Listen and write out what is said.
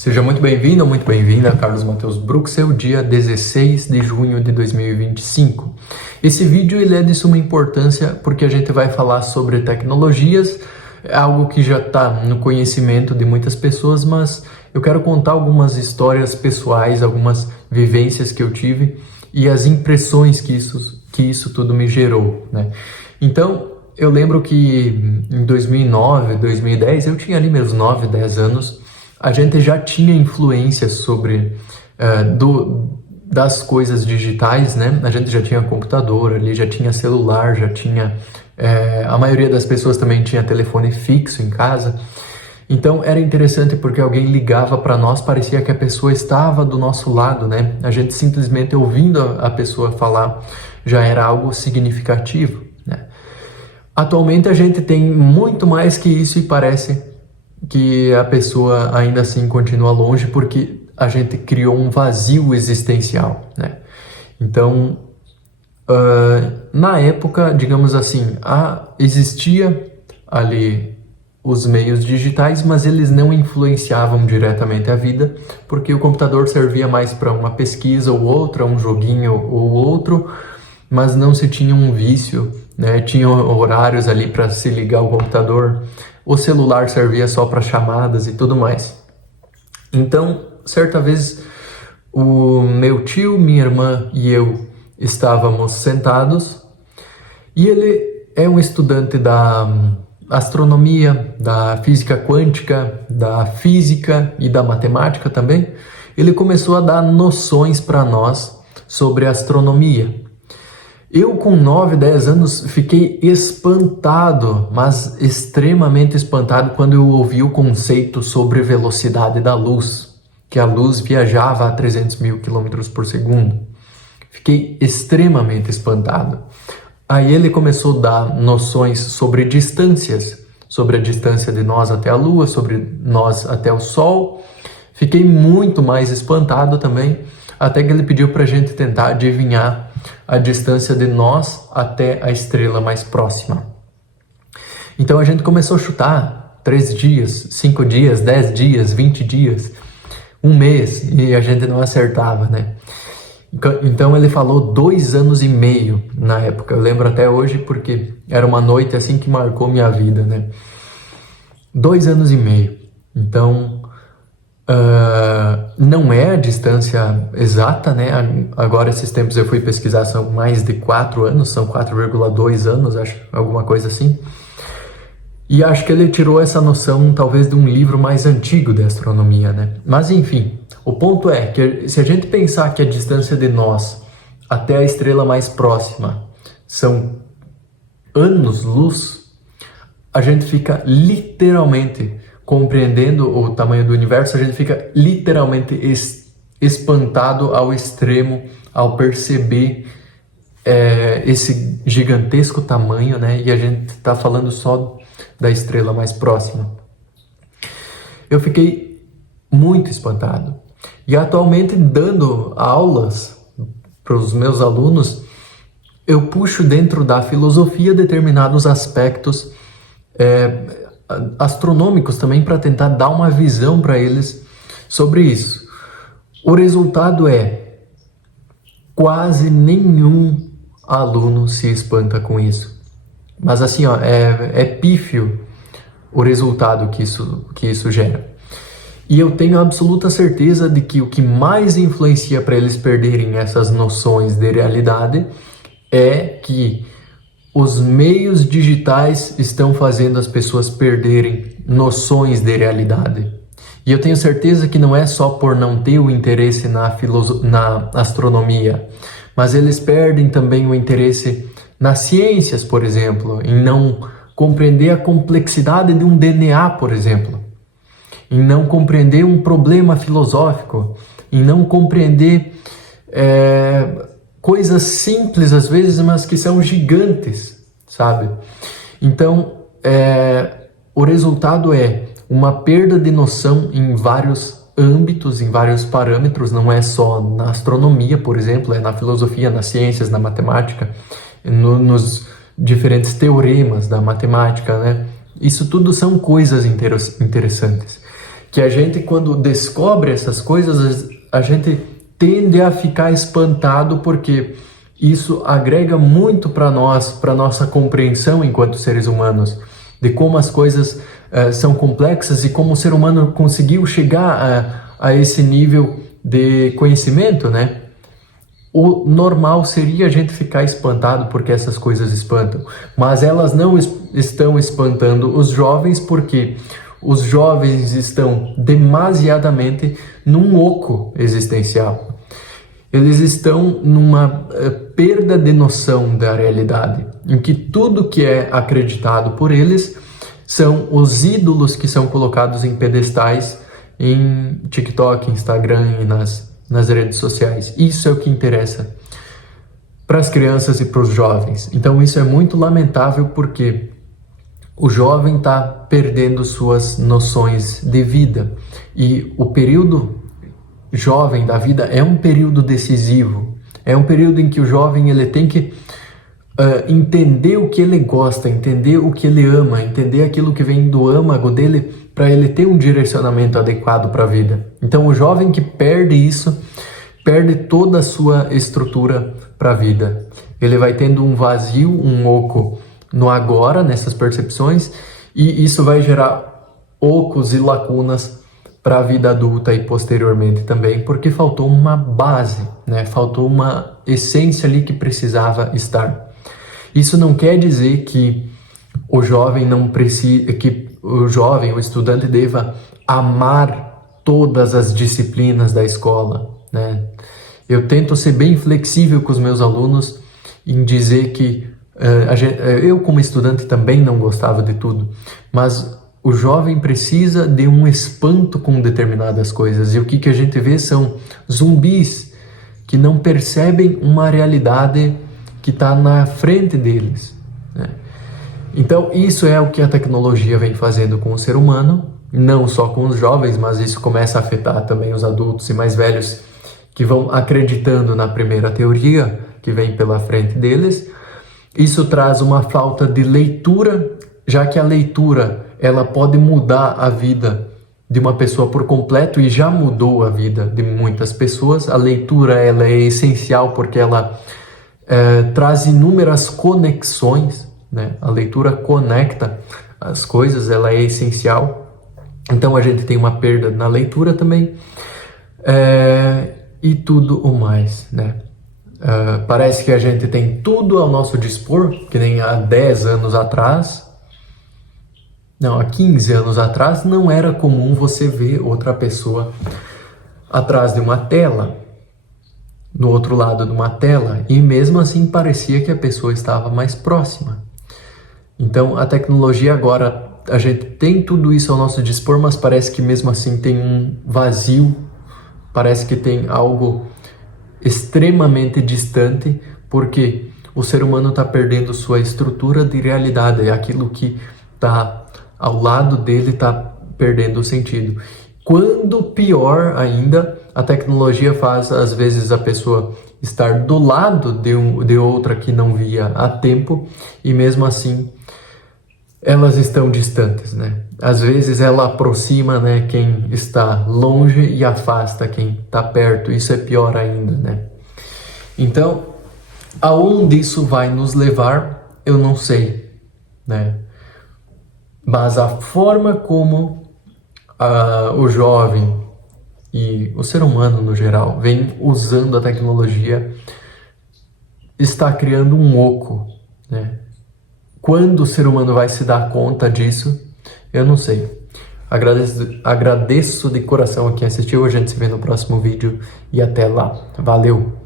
Seja muito bem-vindo ou muito bem-vinda a Carlos Matheus Bruxel, dia 16 de junho de 2025. Esse vídeo ele é de suma importância porque a gente vai falar sobre tecnologias, algo que já está no conhecimento de muitas pessoas, mas eu quero contar algumas histórias pessoais, algumas vivências que eu tive e as impressões que isso tudo me gerou, né? Então, eu lembro que em 2009, 2010, eu tinha ali meus 9, 10 anos, a gente já tinha influência sobre das coisas digitais, né? A gente já tinha computador ali, já tinha celular, já tinha... a maioria das pessoas também tinha telefone fixo em casa. Então era interessante porque alguém ligava para nós, parecia que a pessoa estava do nosso lado, né? A gente simplesmente ouvindo a pessoa falar já era algo significativo, né? Atualmente a gente tem muito mais que isso e parece que a pessoa ainda assim continua longe porque a gente criou um vazio existencial, né? Então, na época, digamos assim, existia ali os meios digitais, mas eles não influenciavam diretamente a vida, porque o computador servia mais para uma pesquisa ou outra, um joguinho ou outro, mas não se tinha um vício, né? Tinha horários ali para se ligar ao computador, o celular servia só para chamadas e tudo mais. Então, certa vez, o meu tio, minha irmã e eu estávamos sentados e ele é um estudante da astronomia, da física quântica, da física e da matemática também. Ele começou a dar noções para nós sobre astronomia. Eu, com 9, 10 anos, fiquei espantado, mas extremamente espantado quando eu ouvi o conceito sobre velocidade da luz, que a luz viajava a 300 mil quilômetros por segundo. Fiquei extremamente espantado. Aí ele começou a dar noções sobre distâncias, sobre a distância de nós até a Lua, sobre nós até o Sol. Fiquei muito mais espantado também, até que ele pediu para a gente tentar adivinhar a distância de nós até a estrela mais próxima. Então a gente começou a chutar 3 dias, 5 dias, 10 dias, 20 dias, um mês, e a gente não acertava, né? Então ele falou 2 anos e meio na época. Eu lembro até hoje porque era uma noite assim que marcou minha vida, né? 2 anos e meio. Então... não é a distância exata, né? Agora, esses tempos eu fui pesquisar, são mais de 4 anos, são 4,2 anos, acho, alguma coisa assim. E acho que ele tirou essa noção, talvez, de um livro mais antigo de astronomia, né? Mas, enfim, o ponto é que se a gente pensar que a distância de nós até a estrela mais próxima são anos-luz, a gente fica literalmente... compreendendo o tamanho do universo, a gente fica literalmente espantado ao extremo ao perceber esse gigantesco tamanho, né? E a gente está falando só da estrela mais próxima. Eu fiquei muito espantado. E atualmente, dando aulas para os meus alunos, eu puxo dentro da filosofia determinados aspectos astronômicos também para tentar dar uma visão para eles sobre isso. O resultado é quase nenhum aluno se espanta com isso. Mas assim, ó, é pífio o resultado que isso gera. E eu tenho absoluta certeza de que o que mais influencia para eles perderem essas noções de realidade é que os meios digitais estão fazendo as pessoas perderem noções de realidade. E eu tenho certeza que não é só por não ter o interesse na astronomia, mas eles perdem também o interesse nas ciências, por exemplo, em não compreender a complexidade de um DNA, por exemplo, em não compreender um problema filosófico, em não compreender coisas simples às vezes, mas que são gigantes, sabe? Então, o resultado é uma perda de noção em vários âmbitos, em vários parâmetros, não é só na astronomia, por exemplo, é na filosofia, nas ciências, na matemática, nos diferentes teoremas da matemática, né? Isso tudo são coisas interessantes. que a gente, quando descobre essas coisas, a gente tende a ficar espantado, porque isso agrega muito para nós, para nossa compreensão enquanto seres humanos, de como as coisas são complexas e como o ser humano conseguiu chegar a esse nível de conhecimento, né? O normal seria a gente ficar espantado porque essas coisas espantam, mas elas não estão espantando os jovens, porque os jovens estão demasiadamente num oco existencial. Eles estão numa perda de noção da realidade, em que tudo que é acreditado por eles são os ídolos que são colocados em pedestais em TikTok, Instagram e nas redes sociais. Isso é o que interessa para as crianças e para os jovens. Então isso é muito lamentável, porque o jovem está perdendo suas noções de vida, e o período jovem da vida é um período decisivo, é um período em que o jovem ele tem que entender o que ele gosta, entender o que ele ama, entender aquilo que vem do âmago dele, para ele ter um direcionamento adequado para a vida. Então o jovem que perde isso, perde toda a sua estrutura para a vida. Ele vai tendo um vazio, um oco no agora, nessas percepções, e isso vai gerar ocos e lacunas para a vida adulta e posteriormente também, porque faltou uma base, né? Faltou uma essência ali que precisava estar. Isso não quer dizer que o jovem não precisa, que o jovem, o estudante, deva amar todas as disciplinas da escola, né? Eu tento ser bem flexível com os meus alunos em dizer que eu, como estudante, também não gostava de tudo, mas o jovem precisa de um espanto com determinadas coisas, e o que a gente vê são zumbis que não percebem uma realidade que está na frente deles, né? Então isso é o que a tecnologia vem fazendo com o ser humano, não só com os jovens, mas isso começa a afetar também os adultos e mais velhos, que vão acreditando na primeira teoria que vem pela frente deles. Isso traz uma falta de leitura, já que a leitura ela pode mudar a vida de uma pessoa por completo, e já mudou a vida de muitas pessoas. A leitura ela é essencial porque ela traz inúmeras conexões, né? A leitura conecta as coisas, ela é essencial. Então a gente tem uma perda na leitura também, e tudo o mais, né? Parece que a gente tem tudo ao nosso dispor, que nem há 10 anos atrás, não, há 15 anos atrás, não era comum você ver outra pessoa atrás de uma tela, no outro lado de uma tela, e mesmo assim parecia que a pessoa estava mais próxima. Então a tecnologia agora, a gente tem tudo isso ao nosso dispor, mas parece que mesmo assim tem um vazio, parece que tem algo extremamente distante, porque o ser humano está perdendo sua estrutura de realidade, é aquilo que está ao lado dele está perdendo o sentido. Quando pior ainda, a tecnologia faz às vezes a pessoa estar do lado de outra que não via há tempo, e mesmo assim elas estão distantes, né? Às vezes ela aproxima, né, quem está longe e afasta quem está perto. Isso é pior ainda, né? Então, aonde isso vai nos levar, eu não sei, né? Mas a forma como o jovem e o ser humano no geral vem usando a tecnologia está criando um oco, né? Quando o ser humano vai se dar conta disso, eu não sei. Agradeço de coração a quem assistiu. A gente se vê no próximo vídeo e até lá. Valeu!